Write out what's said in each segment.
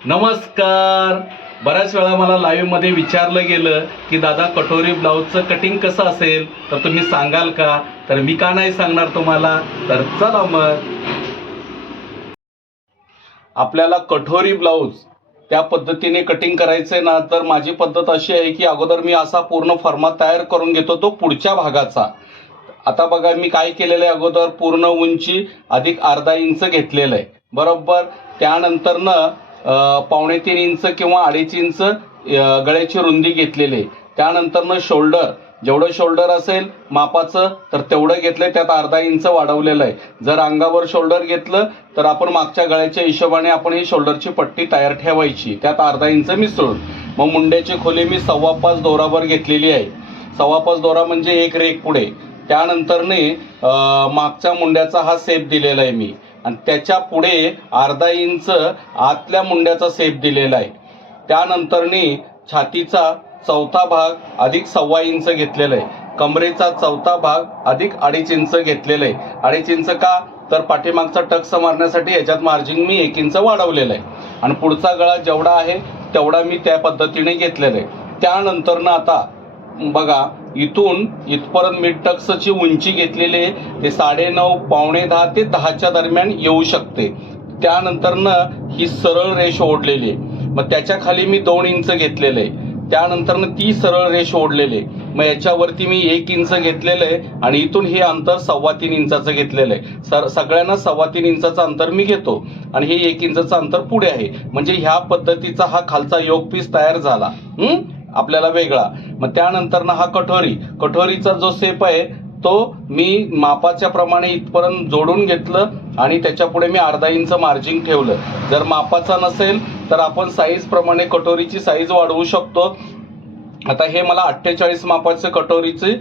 नमस्कार. बऱ्याच वेळा मला लाईव्हमध्ये विचारलं गेलं की दादा कटोरी ब्लाऊजचं कटिंग कसं असेल, तर तुम्ही सांगाल का? तर मी का नाही सांगणार तुम्हाला. तर चला मग. आपल्याला कटोरी ब्लाऊज त्या पद्धतीने कटिंग करायचंय ना, तर माझी पद्धत अशी आहे की अगोदर मी असा पूर्ण फर्मा तयार करून घेतो, तो पुढच्या भागाचा. आता बघा मी काय केलेलं आहे, अगोदर पूर्ण उंची अधिक अर्धा इंच घेतलेलं आहे बरोबर. त्यानंतर पावणे 3 इंच किंवा 2.5 इंच गळ्याची रुंदी घेतलेली आहे. त्यानंतर शोल्डर, जेवढं शोल्डर असेल मापाचं तर तेवढं घेतलंय, त्यात अर्धा इंच वाढवलेलं आहे. जर अंगावर शोल्डर घेतलं तर आपण मागच्या गळ्याच्या हिशोबाने आपण ही शोल्डरची पट्टी तयार ठेवायची, त्यात अर्धा इंच मिसळून. मग मुंड्याची खोली मी 5.25 दोरावर घेतलेली आहे. 5.25 दोरा म्हणजे एक रेख पुढे. त्यानंतर मागच्या मुंड्याचा हा सेप दिलेला आहे मी, आणि त्याच्या पुढे अर्धा इंच आतल्या मुंड्याचा सेप दिलेला आहे. त्यानंतर छातीचा चौथा भाग अधिक 1.25 इंच घेतलेला आहे. कमरेचा चौथा भाग अधिक 2.5 इंच घेतलेला आहे. 2.5 इंच का, तर पाठीमागचा टक्स मारण्यासाठी याच्यात मार्जिन मी 1 इंच वाढवलेलं आहे. आणि पुढचा गळा जेवढा आहे तेवढा मी त्या पद्धतीने घेतलेला आहे. त्यानंतर आता बघा, इथून इथपर्यंत मिड टक्सची उंची घेतलेली आहे, ते 9.5 पावणे 10 ते 10च्या दरम्यान येऊ शकते. त्यानंतर ही सरळ रेष ओढलेली आहे, मग त्याच्या खाली मी 2 इंच घेतलेले आहे. त्यानंतर ती सरळ रेष ओढलेली आहे, मग याच्यावरती मी 1 इंच घेतलेलं आहे, आणि इथून हे अंतर 3.25 इंचाचं घेतलेलं आहे. सगळ्यांना 3.25 इंचाचं अंतर मी घेतो, आणि हे 1 इंचाचं अंतर पुढे आहे. म्हणजे ह्या पद्धतीचा हा खालचा योग पीस तयार झाला आपल्याला वेगळा. मग त्यानंतर हा कटोरीचा जो सेप आहे तो मी मापाच्या प्रमाणे इथपर्यंत जोडून घेतलं, आणि त्याच्या पुढे मी अर्धा इंच मार्जिन ठेवलं. जर मापाचा नसेल तर आपण साईज प्रमाणे कटोरीची साईज वाढवू शकतो. आता हे मला 48 मापाचं कटोरीची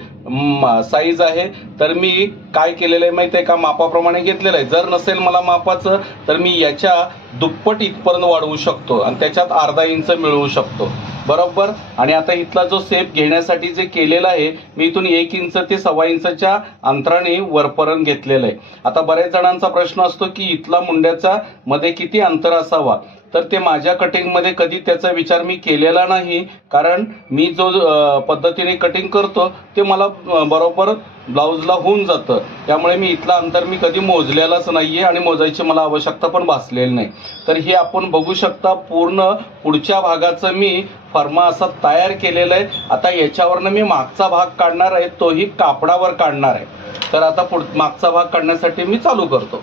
साईज आहे, तर मी काय केलेलं आहे माहिती आहे का, मापाप्रमाणे घेतलेलं आहे. जर नसेल मला मापाचं तर मी याच्या दुप्पट इथपर्यंत वाढवू शकतो, आणि त्याच्यात अर्धा इंच मिळवू शकतो बरोबर. आणि आता इथला जो सेप घेण्यासाठी जे केलेला आहे मी, इथून 1 इंच ते 1.25 इंचाच्या अंतराने वरपर्यंत घेतलेलं आहे. आता बऱ्याच जणांचा प्रश्न असतो की इथला मुंड्याचा मध्ये किती अंतर असावा, तर ते माझ्या कटिंगमध्ये कधी त्याचा विचार मी केलेला नाही, कारण मी जो पद्धतीने कटिंग करतो ते मला बरोबर ब्लाऊजला होऊन जातं. त्यामुळे मी इथला अंतर मी कधी मोजलेलाच नाही आहे, आणि मोजायची मला आवश्यकता पण भासलेली नाही. तर हे आपण बघू शकता, पूर्ण पुढच्या भागाचं मी फर्मा असा तयार केलेला आहे. आता याच्यावरनं मी मागचा भाग काढणार आहे, तोही कापडावर काढणार आहे. तर आता मागचा भाग काढण्यासाठी मी चालू करतो.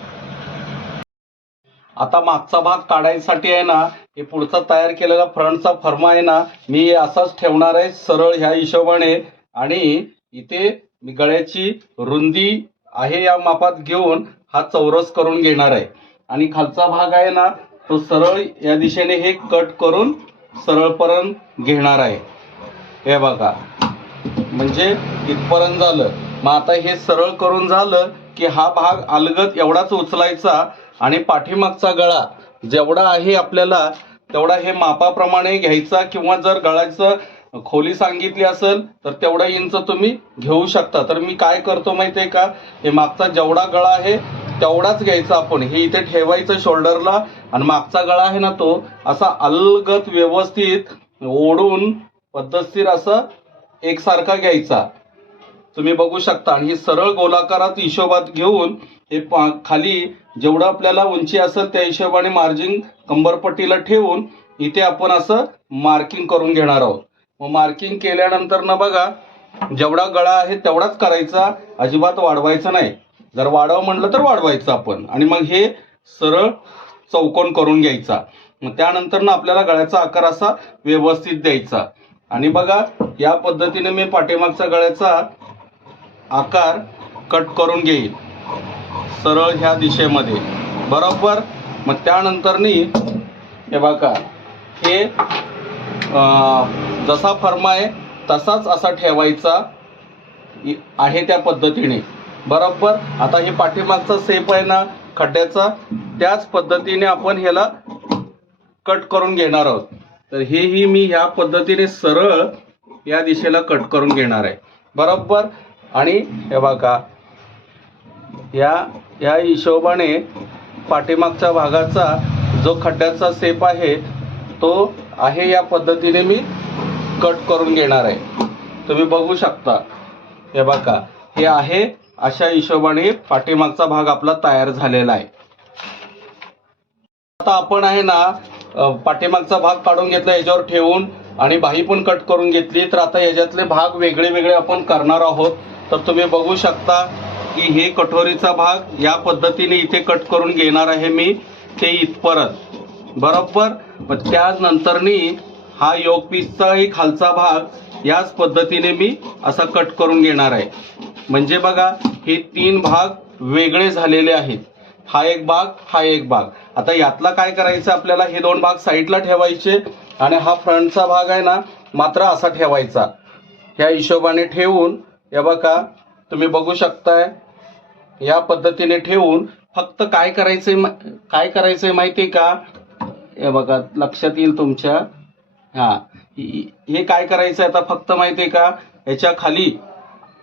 आता मागचा भाग काढायसाठी आहे ना, हे पुढचा तयार केलेला फ्रंटचा फर्मा आहे ना, मी असाच ठेवणार आहे सरळ ह्या हिशोबाने. आणि इथे मी गळ्याची रुंदी आहे या मापात घेऊन हा चौरस करून घेणार आहे, आणि खालचा भाग आहे ना तो सरळ या दिशेने हे कट करून सरळपर्यंत घेणार आहे. हे बघा, म्हणजे इथपर्यंत झालं. मग आता हे सरळ करून झालं की हा भाग अलगद एवढाच उचलायचा, आणि पाठीमागचा गळा जेवढा आहे आपल्याला तेवढा हे मापाप्रमाणे घ्यायचा, किंवा जर गळ्याचं खोली सांगितली असेल तर तेवढा इंच तुम्ही घेऊ शकता. तर मी काय करतो माहिती आहे का, हे मागचा जेवढा गळा आहे तेवढाच घ्यायचा आपण, हे इथे ठेवायचं शोल्डरला, आणि मागचा गळा आहे ना तो असा अलगद व्यवस्थित ओढून पद्धतशीर असा एकसारखा घ्यायचा, तुम्ही बघू शकता. आणि ही सरळ गोलाकारात हिशोबात घेऊन हे खाली जेवढं आपल्याला उंची असेल त्या हिशोबाने मार्जिन कंबरपट्टीला ठेवून इथे आपण असं मार्किंग करून घेणार आहोत. मग मार्किंग केल्यानंतर बघा, जेवढा गळा आहे तेवढाच करायचा, अजिबात वाढवायचं नाही. जर वाढव म्हणलं तर वाढवायचं आपण, आणि मग हे सरळ चौकोन करून घ्यायचा. मग त्यानंतर आपल्याला गळ्याचा आकार असा व्यवस्थित द्यायचा. आणि बघा, या पद्धतीने मी पाठीमागचा गळ्याचा आकार कट करून घेईल सरळ ह्या दिशेमध्ये बरोबर. मग त्यानंतर हे बघा, हे जसा फर्मा आहे तसाच असा ठेवायचा आहे त्या पद्धतीने बरोबर. आता हे पाठीमागचा सेप आहे ना खड्ड्याचा, त्याच पद्धतीने आपण ह्याला कट करून घेणार आहोत. तर हेही मी ह्या पद्धतीने सरळ या दिशेला कट करून घेणार आहे बरोबर. आणि हे बघा, या हिशोबाने पाठीमागच्या भागाचा जो खड्ड्याचा सेप आहे तो आहे या पद्धतीने मी कट करून घेणार आहे. तुम्ही बघू शकता, हे बघा, हे आहे अशा हिशोबाने पाठीमागचा भाग आपला तयार झालेला आहे. आता आपण आहे ना पाठीमागचा भाग काढून घेतला याच्यावर ठेवून आणि बाही पण कट करून घेतली. तर आता याच्यातले भाग वेगळे वेगळे आपण करणार आहोत. तर तुम्ही बघू शकता की हे कटोरीचा भाग या पद्धतीने इथे कट करून घेणार आहे मी, ते इथपर्यंत बरोबर. मग त्यानंतरनी हा योग पीसचा एक खालचा भाग याच पद्धतीने मी असा कट करून घेणार आहे. म्हणजे बघा, हे 3 भाग वेगळे झालेले आहेत. हा एक भाग, हा एक भाग. आता यातला काय करायचं, आपल्याला हे 2 भाग साईडला ठेवायचे आणि हा फ्रंटचा भाग आहे ना मात्र असा ठेवायचा. ह्या हिशोबाने ठेवून, हे बघा तुम्ही बघू शकताय, या पद्धतीने ठेवून फक्त काय करायचंय माहितीये का, हे बघा लक्षात येईल तुमच्या. हे काय करायचं आता फक्त माहितीये का, याच्या खाली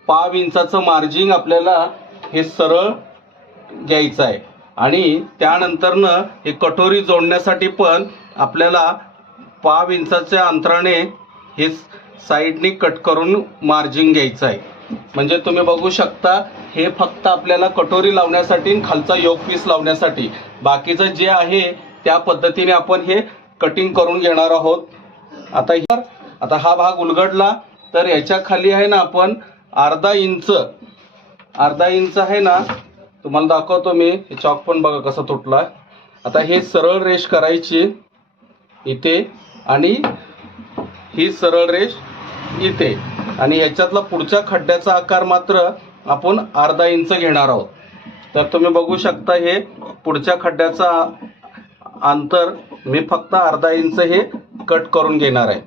1/5 इंचाचं मार्जिन आपल्याला हे सरळ घ्यायचं आहे आणि त्यानंतरनं हे कटोरी जोडण्यासाठी पण आपल्याला 1/5 इंचाच्या अंतराने हे साईडनी कट करून मार्जिन घ्यायचं आहे. म्हणजे तुम्ही बघू शकता, हे फक्त आपल्याला कटोरी लावण्यासाठी, खालचा योग पीस लावण्यासाठी. बाकीचं जे आहे त्या पद्धतीने आपण हे कटिंग करून घेणार आहोत. आता हा भाग उलगडला तर याच्या खाली आहे ना आपण अर्धा इंच आहे ना, तुम्हाला दाखवतो मी. हे चॉक पण बघा कसा तुटला. आता हे सरळ रेष करायची इथे आणि ही सरळ रेष इथे, आणि ह्याच्यातला पुढच्या खड्ड्याचा आकार मात्र आपण अर्धा इंच घेणार आहोत. तर तुम्ही बघू शकता, हे पुढच्या खड्ड्याचा अंतर मी फक्त अर्धा इंच हे कट करून घेणार आहे.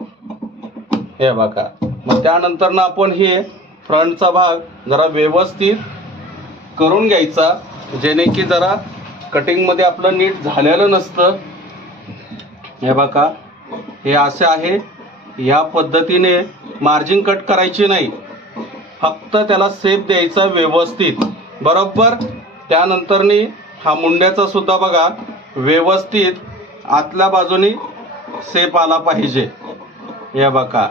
हे बघा. मग त्यानंतर ना आपण हे फ्रंटचा भाग जरा व्यवस्थित करून घ्यायचा, जेणे की जरा कटिंगमध्ये आपलं नीट झालेलं नसतं. हे बघा, हे असे आहे. या पद्धतीने मार्जिन कट करायची नाही, फक्त त्याला शेप द्यायचा व्यवस्थित बरोबर. त्यानंतरनी हा मुंड्याचा सुद्धा बघा व्यवस्थित आतल्या बाजूनी शेप आला पाहिजे. हे बघा,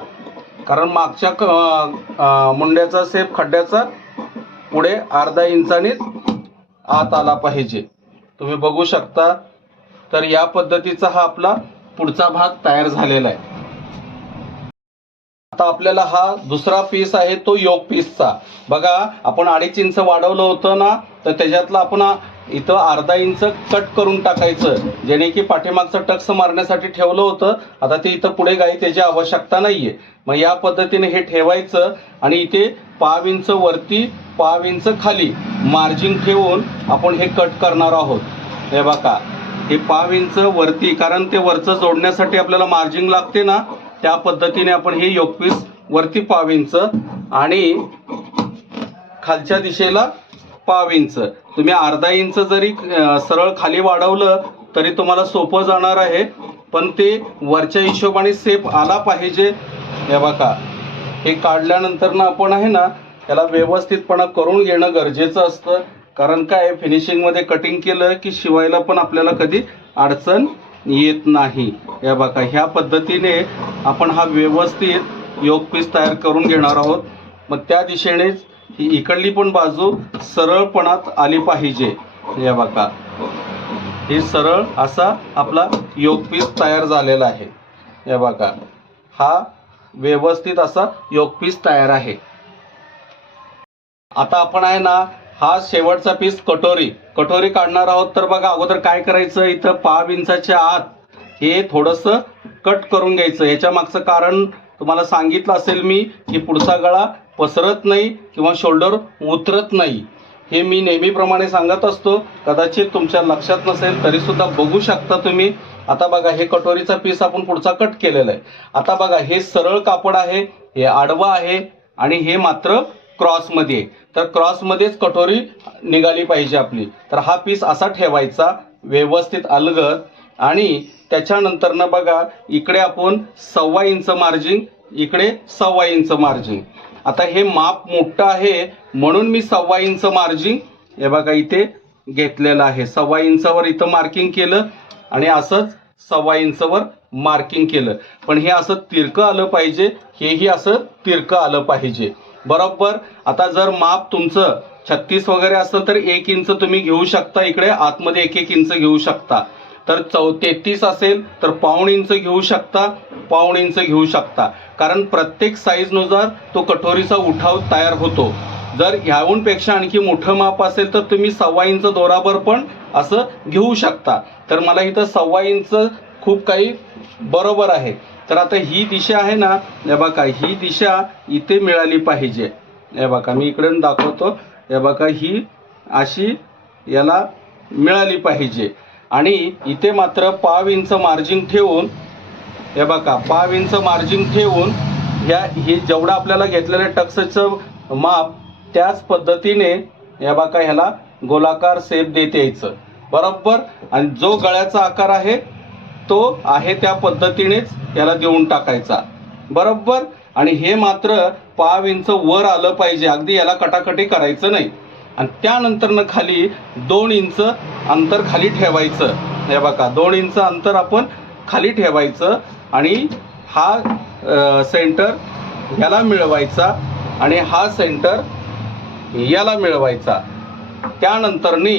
कारण मागच्या मुंड्याचा शेप खड्ड्याचा पुढे अर्धा इंचानीच आत आला पाहिजे. तुम्ही बघू शकता. तर या पद्धतीचा हा आपला पुढचा भाग तयार झालेला आहे. आता आपल्याला हा दुसरा पीस आहे तो योग पीसचा. बघा, आपण 2.5 इंच वाढवलं होतं ना, तर त्याच्यातला आपण इथं अर्धा इंच कट करून टाकायचं, जेणे की पाठीमागचं टक्स मारण्यासाठी ठेवलं होतं. आता ते इथं पुढे काही त्याची आवश्यकता नाहीये. मग या पद्धतीने हे ठेवायचं आणि इथे 1/5 इंच वरती 1/5 इंच खाली मार्जिन ठेवून आपण हे कट करणार आहोत. हे बघा, हे 1/5 इंच वरती, कारण ते वरचं जोडण्यासाठी आपल्याला मार्जिन लागते ना, त्या पद्धतीने आपण हे योग पीस वरती 1/5 इंच आणि खालच्या दिशेला 1/5 इंच. तुम्ही अर्धा इंच जरी सरळ खाली वाढवलं तरी तुम्हाला सोपं जाणार आहे, पण ते वरच्या हिशोबाने शेप आला पाहिजे. हे बघा, हे काढल्यानंतर ना आपण आहे ना त्याला व्यवस्थितपणा करून घेणं गरजेचं असतं. कारण काय, फिनिशिंगमध्ये कटिंग केलं की शिवायला पण आपल्याला कधी अडचण येत नाही. या बघा, ह्या पद्धतीने आपण हा व्यवस्थित योग पीस तयार करून घेणार आहोत. मग त्या दिशेनेच ही इकडली पण बाजू सरळपणात आली पाहिजे. या बघा, हे सरळ असा आपला योग पीस तयार झालेला आहे. या बघा, हा व्यवस्थित असा योग पीस तयार आहे. आता आपण आहे ना हा शेवटचा पीस कटोरी काढणार आहोत. तर बघा, अगोदर काय करायचं, इथं 1/5 इंचाच्या आत हे थोडंसं कट करून घ्यायचं. याच्या मागचं कारण तुम्हाला सांगितलं असेल मी, की पुढचा गळा पसरत नाही किंवा शोल्डर उतरत नाही. हे मी नेहमीप्रमाणे सांगत असतो. कदाचित तुमच्या लक्षात नसेल तरी सुद्धा बघू शकता तुम्ही. आता बघा, हे कटोरीचा पीस आपण पुढचा कट केलेला आहे. आता बघा, हे सरळ कापड आहे, हे आडवं आहे आणि हे मात्र क्रॉसमध्ये. तर क्रॉसमध्येच कटोरी निघाली पाहिजे आपली. तर हा पीस असा ठेवायचा व्यवस्थित अलगद, आणि त्याच्यानंतर ना बघा, इकडे आपण 1.25 इंच मार्जिन, इकडे 1.25 इंच मार्जिन. आता हे माप मोठं आहे म्हणून मी 1.25 इंच मार्जिन हे बघा इथे घेतलेलं आहे. 1.25 इंचावर इथं मार्किंग केलं आणि असंच 1.25 इंचवर मार्किंग केलं. पण हे असं तिरकं आलं पाहिजे, हेही असं तिरकं आलं पाहिजे. बरोबर. आता जर माप तुमचं 36 वगैरे असेल तर 1 इंच तुम्ही घेऊ शकता, इकडे आतमध्ये 1-1 इंच घेऊ शकता. तर 33 असेल तर 1.25 इंच घेऊ शकता, 1.25 इंच घेऊ शकता. कारण प्रत्येक साईजनुसार तो कटोरीचा उठाव तयार होतो. जर ह्याहून पेक्षा आणखी मोठं माप असेल तर तुम्ही 1.25 इंच दोराबर पण असं घेऊ शकता. तर मला इथं 1.25 इंच खूप काही बरोबर आहे. तर आता ही दिशा आहे ना, हे बघा ही दिशा इथे मिळाली पाहिजे. हे बघा मी इकडून दाखवतो. हे बघा ही अशी याला मिळाली पाहिजे. आणि इथे मात्र 1.25 इंच मार्जिन ठेवून, हे बघा 1.25 इंच मार्जिन ठेवून हे जेवढं आपल्याला घेतलेलं टक्सचं माप त्याच पद्धतीने हे बघा ह्याला गोलाकार शेप देत यायचं. बरोबर. आणि जो गळ्याचा आकार आहे तो आहे त्या पद्धतीनेच याला देऊन टाकायचा. बरोबर. आणि हे मात्र 1.25 इंच वर आलं पाहिजे, अगदी याला कटाकटी करायचं नाही. आणि त्यानंतर खाली 2 इंच अंतर खाली ठेवायचं. हे बघा 2 इंच अंतर आपण खाली ठेवायचं आणि हा सेंटर याला मिळवायचा आणि हा सेंटर याला मिळवायचा. त्यानंतरनी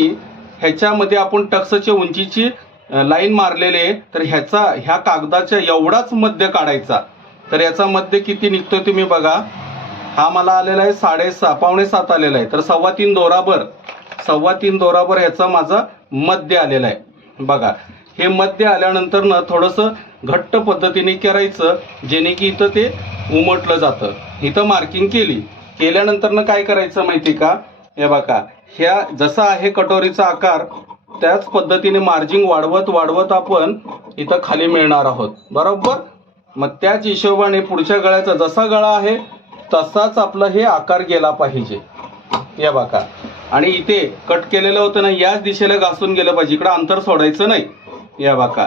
ह्याच्यामध्ये आपण टक्सच्या उंचीची लाईन मारलेली आहे, तर ह्या कागदाच्या एवढाच मध्य काढायचा. तर याचा मध्य किती निघतोय तुम्ही बघा. हा मला आलेला आहे 6.5 पावणे 7 आलेला आहे. तर 3.25 दोराबर 3.25 दोराबर ह्याचा माझा मध्य आलेला आहे. बघा हे मध्य आल्यानंतर ना थोडंसं घट्ट पद्धतीने करायचं, जेणे की इथं ते उमटलं जातं. इथं मार्किंग केल्यानंतर काय करायचं माहिती का. हे बघा ह्या जसा आहे कटोरीचा आकार त्याच पद्धतीने मार्जिंग वाढवत आपण इथं खाली मिळणार आहोत. बरोबर. मग त्याच हिशोबाने पुढच्या गळ्याचा जसा गळा आहे तसाच आपला हे आकार गेला पाहिजे. या बघा. आणि इथे कट केलेलं होतं ना, याच दिशेला घासून गेलं पाहिजे, इकडं अंतर सोडायचं नाही. या बघा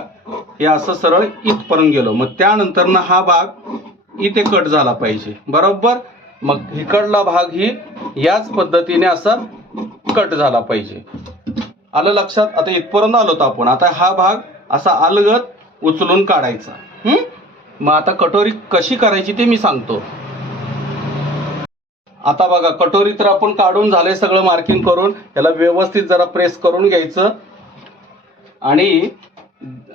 हे असं सरळ इथपर्यंत गेलो. मग त्यानंतर ना हा भाग इथे कट झाला पाहिजे. बरोबर. मग इकडला भाग ही याच पद्धतीने असा कट झाला पाहिजे. आलं लक्षात. आता इथपर्यंत आलोत आपण. आता हा भाग असा अलगद उचलून काढायचा. मग आता कटोरी कशी करायची ते मी सांगतो. आता बघा कटोरी तर आपण काढून झाले सगळं मार्किंग करून. याला व्यवस्थित जरा प्रेस करून घ्यायचं आणि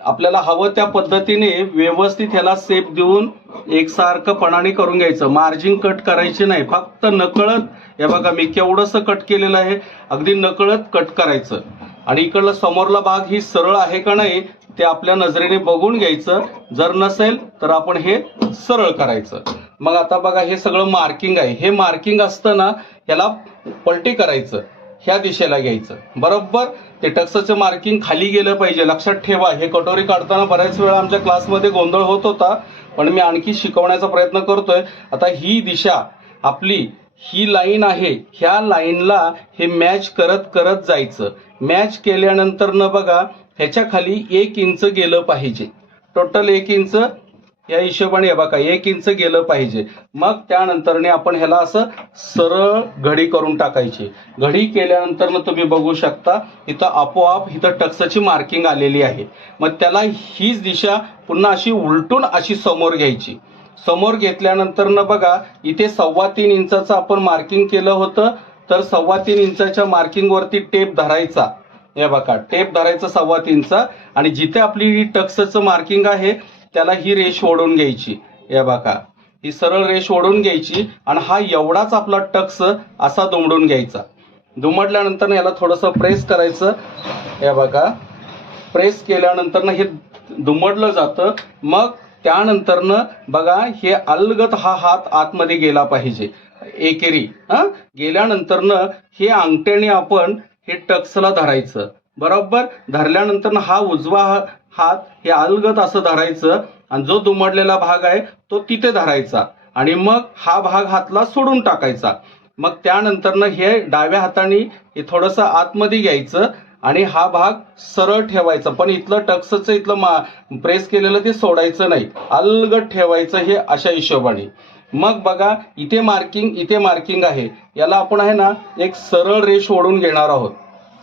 आपल्याला हवं त्या पद्धतीने व्यवस्थित ह्याला शेप देऊन एकसारखंपणाने करून घ्यायचं. मार्जिन कट करायची नाही, फक्त नकळत. हे बघा मी केवढंसं कट केलेलं आहे, अगदी नकळत कट करायचं. आणि इकडला समोरला भाग ही सरळ आहे का नाही ते आपल्या नजरेने बघून घ्यायचं. जर नसेल तर आपण हे सरळ करायचं. मग आता बघा हे सगळं मार्किंग आहे. हे मार्किंग असतं ना, याला पलटी करायचं, ह्या दिशेला घ्यायचं. बरोबर. ते टक्सचं मार्किंग खाली गेलं पाहिजे. लक्षात ठेवा, हे कटोरी काढताना बऱ्याच वेळा आमच्या क्लासमध्ये गोंधळ होत होता, पण मी आणखी शिकवण्याचा प्रयत्न करतोय. आता ही दिशा आपली ही लाईन आहे, ह्या लाईनला हे मॅच करत जायचं. मॅच केल्यानंतर न बघा ह्याच्या खाली 1 इंच गेलं पाहिजे. टोटल 1 इंच या हिशोबाने बघा 1 इंच गेलं पाहिजे. मग त्यानंतरने आपण ह्याला असं सरळ घडी करून टाकायची. घडी केल्यानंतर तुम्ही बघू शकता इथं आपोआप इथं टक्सची मार्किंग आलेली आहे. मग त्याला हीच दिशा पुन्हा अशी उलटून अशी समोर घ्यायची. समोर घेतल्यानंतर बघा इथे 3.25 इंचाचं आपण मार्किंग केलं होतं, तर 3.25 इंचाच्या मार्किंग वरती टेप धरायचा. हे बघा टेप धरायचा 3.25 आणि जिथे आपली टक्सचं मार्किंग आहे त्याला ही रेष ओढून घ्यायची. हे बघा ही सरळ रेष ओढून घ्यायची आणि हा एवढाच आपला टक्स असा दुमडून घ्यायचा. दुमडल्यानंतर याला थोडंसं प्रेस करायचं. हे बघा प्रेस केल्यानंतर हे दुमडलं जातं. मग त्यानंतर बघा हे अलगद हा हात आतमध्ये गेला पाहिजे एकेरी. गेल्यानंतर हे अंगठ्याने आपण हे टक्सला धरायचं. बरोबर. धरल्यानंतर हा उजवा हात हे अलगद असं धरायचं आणि जो दुमडलेला भाग आहे तो तिथे धरायचा आणि मग हा भाग हातला सोडून टाकायचा. मग त्यानंतर हे डाव्या हाताने हे थोडंसं आतमध्ये घ्यायचं आणि हा भाग सरळ ठेवायचा. पण इथलं टक्सचं इथलं प्रेस केलेलं ते सोडायचं नाही, अलगद ठेवायचं हे अशा हिशोबाने. मग बघा इथे मार्किंग आहे, याला आपण आहे ना एक सरळ रेष ओढून घेणार आहोत.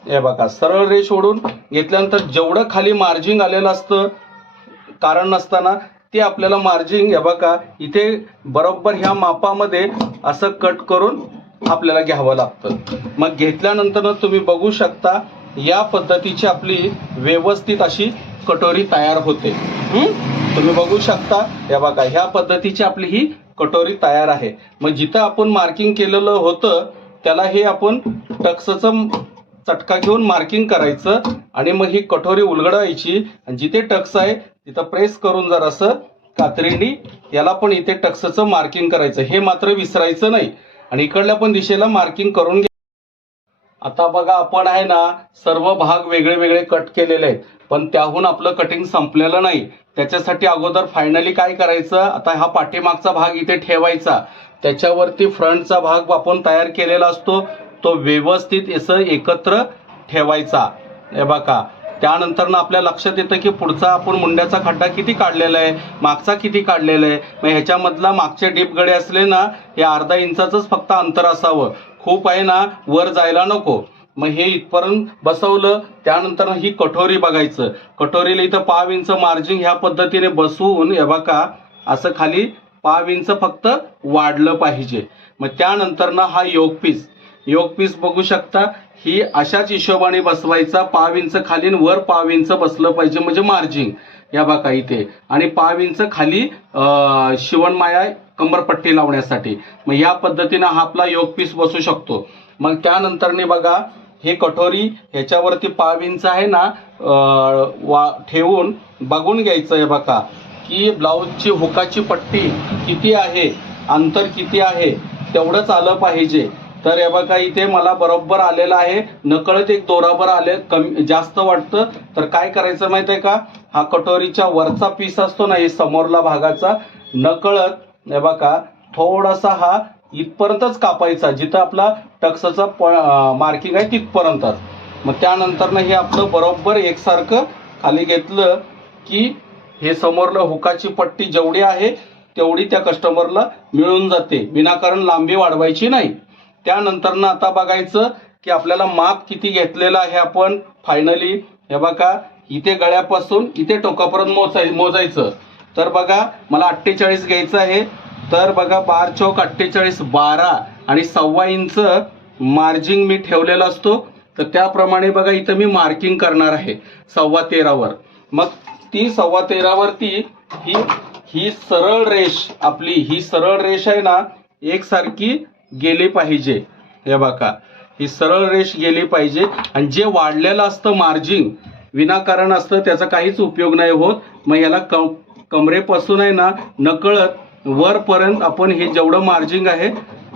हे बघा सरळ रेष ओढून घेतल्यानंतर जेवढं खाली मार्जिंग आलेलं असतं कारण नसताना ते आपल्याला मार्जिन हे बघा इथे बरोबर ह्या मापामध्ये असं कट करून आपल्याला घ्यावं लागतं. मग घेतल्यानंतर तुम्ही बघू शकता या पद्धतीची आपली व्यवस्थित अशी कटोरी तयार होते. तुम्ही बघू शकता या बघा ह्या पद्धतीची आपली ही कटोरी तयार आहे. मग जिथं आपण मार्किंग केलेलं होतं त्याला हे आपण टक्सचं चटका घेऊन मार्किंग करायचं आणि मग ही कटोरी उलगडायची आणि जिथे टक्स आहे तिथं प्रेस करून जरासं कात्रीने याला पण इथे टक्सचं मार्किंग करायचं. हे मात्र विसरायचं नाही आणि इकडल्या पण दिशेला मार्किंग करून घ्या. आता बघा आपण आहे ना सर्व भाग वेगळे वेगळे कट केलेले आहेत, पण त्याहून आपलं कटिंग संपलेलं नाही. त्याच्यासाठी अगोदर फायनली काय करायचं, आता हा पाठीमागचा भाग इथे ठेवायचा, त्याच्यावरती फ्रंटचा भाग आपण तयार केलेला असतो तो व्यवस्थित असं एकत्र ठेवायचा. हे बघा त्यानंतर ना आपल्या लक्षात येतं की पुढचा आपण मुंड्याचा खड्डा किती काढलेला आहे, मागचा किती काढलेला आहे. मग ह्याच्यामधला मागचे डीप गळे असले ना हे अर्धा इंचाचंच फक्त अंतर असावं, खूप आहे ना वर जायला नको. मग हे इथपर्यंत बसवलं. त्यानंतर ही कटोरी बघायचं, कटोरीला इथं 5 इंच मार्जिन ह्या पद्धतीने बसवून हे बघा असं खाली 5 इंच फक्त वाढलं पाहिजे. मग त्यानंतर ना हा योग पीस बघू शकता ही अशाच हिशोबाने बसवायचा. 5 इंच खाली वर 5 इंच बसलं पाहिजे म्हणजे मार्जिन या बघा इथे, आणि 5 इंच खाली शिवणमाया कंबरपट्टी लावण्यासाठी. मग या पद्धतीने हा आपला योग पीस बसू शकतो. मग त्यानंतरने बघा हे कटोरी ह्याच्यावरती 5 इंच आहे ना ठेवून बघून घ्यायचं आहे बघा की ब्लाऊजची हुकाची पट्टी किती आहे, अंतर किती आहे तेवढंच आलं पाहिजे. तर हे बघा इथे मला बरोबर आलेलं आहे, नकळत एक दोराभर आले, कमी जास्त वाटतं तर काय करायचं माहिती आहे का, हा कटोरीच्या वरचा पीस असतो ना हे समोरला भागाचा, नकळत हे बघा थोडासा हा इथपर्यंतच कापायचा जिथं आपला टक्सचा मार्किंग आहे तिथपर्यंतच. मग त्यानंतर ना हे आपलं बरोबर एकसारखं खाली घेतलं की हे समोरला हुकाची पट्टी जेवढी आहे तेवढी त्या कस्टमरला मिळून जाते, विनाकारण लांबी वाढवायची नाही. त्यानंतर ना आता बघायचं की आपल्याला माप किती घेतलेलं आहे आपण फायनली. हे बघा इथे गळ्यापासून इथे टोकापर्यंत मोजायचं. तर बघा मला 48 घ्यायचं आहे, तर बघा 12 चौक 48 12 आणि 1.25 इंच मार्जिन मी ठेवलेला असतो. तर त्याप्रमाणे बघा इथं मी मार्किंग करणार आहे 13.25 वर. मग ती 13.25 वरती ही सरळ रेष आपली, ही सरळ रेष आहे ना एकसारखी गेली पाहिजे. हे बघा ही सरळ रेष गेली पाहिजे आणि जे वाढलेलं असतं मार्जिन विनाकारण असतं त्याचा काहीच उपयोग नाही होत. मग याला कमरेपासून आहे ना नकळत वरपर्यंत आपण हे जेवढं मार्जिन आहे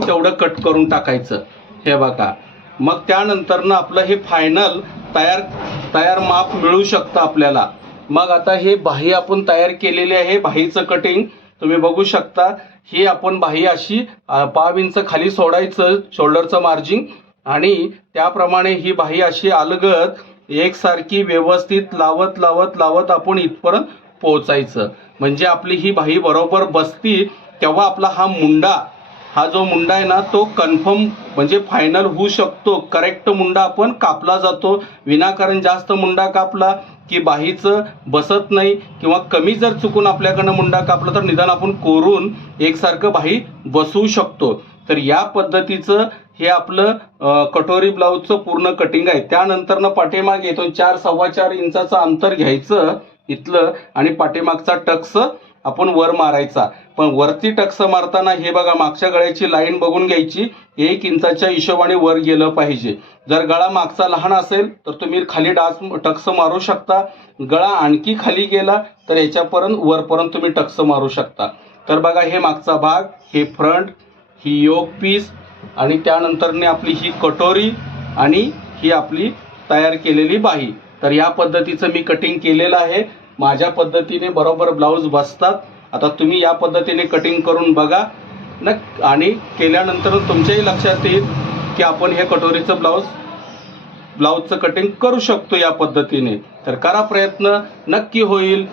तेवढं कट करून टाकायचं. हे बघा मग त्यानंतर ना आपलं हे फायनल तयार माप मिळू शकतं आपल्याला. मग आता हे बाही आपण तयार केलेली आहे, बाहीचं कटिंग तुम्ही बघू शकता. ही आपण बाही अशी 5 इंच खाली सोडायचं शोल्डरचं मार्जिन आणि त्याप्रमाणे ही बाही अशी अलगद एकसारखी व्यवस्थित लावत आपण इथपर्यंत पोहोचायचं. म्हणजे आपली ही बाही बरोबर बसती तेव्हा आपला हा जो मुंडा आहे ना तो कन्फर्म म्हणजे फायनल होऊ शकतो. करेक्ट मुंडा आपण कापला जातो. विनाकारण जास्त मुंडा कापला की बाहीचं बसत नाही किंवा कमी जर चुकून आपल्याकडनं मुंडा कापला तर निदान आपण कोरून एकसारखं बाही बसवू शकतो. तर या पद्धतीचं हे आपलं कटोरी ब्लाऊजचं पूर्ण कटिंग आहे. त्यानंतर ना पाठीमागे इथून 4-4.25 इंचाचं अंतर घ्यायचं इथलं आणि पाठीमागचा टक्स आपण वर मारायचा. पण वरती टक्स मारताना हे बघा मागच्या गळ्याची लाईन बघून घ्यायची, 1 इंचाच्या हिशोबाने वर गेलं पाहिजे. जर गळा मागचा लहान असेल तर तुम्ही खाली टक्स मारू शकता, गळा आणखी खाली गेला तर याच्यापर्यंत वरपर्यंत तुम्ही टक्स मारू शकता. तर बघा हे मागचा भाग, हे फ्रंट, ही योग पीस आणि त्यानंतरने आपली ही कटोरी आणि ही आपली तयार केलेली बाही. तर या पद्धतीचं मी कटिंग केलेलं आहे. माझ्या पद्धतीने बरोबर ब्लाऊज बसतात. आता तुम्ही या पद्धतीने कटिंग करून बघा आणि केल्यानंतर तुमच्याही लक्षात येईल की आपण हे कटोरीचं ब्लाऊजचं कटिंग करू शकतो या पद्धतीने. तर करा प्रयत्न, नक्की होईल.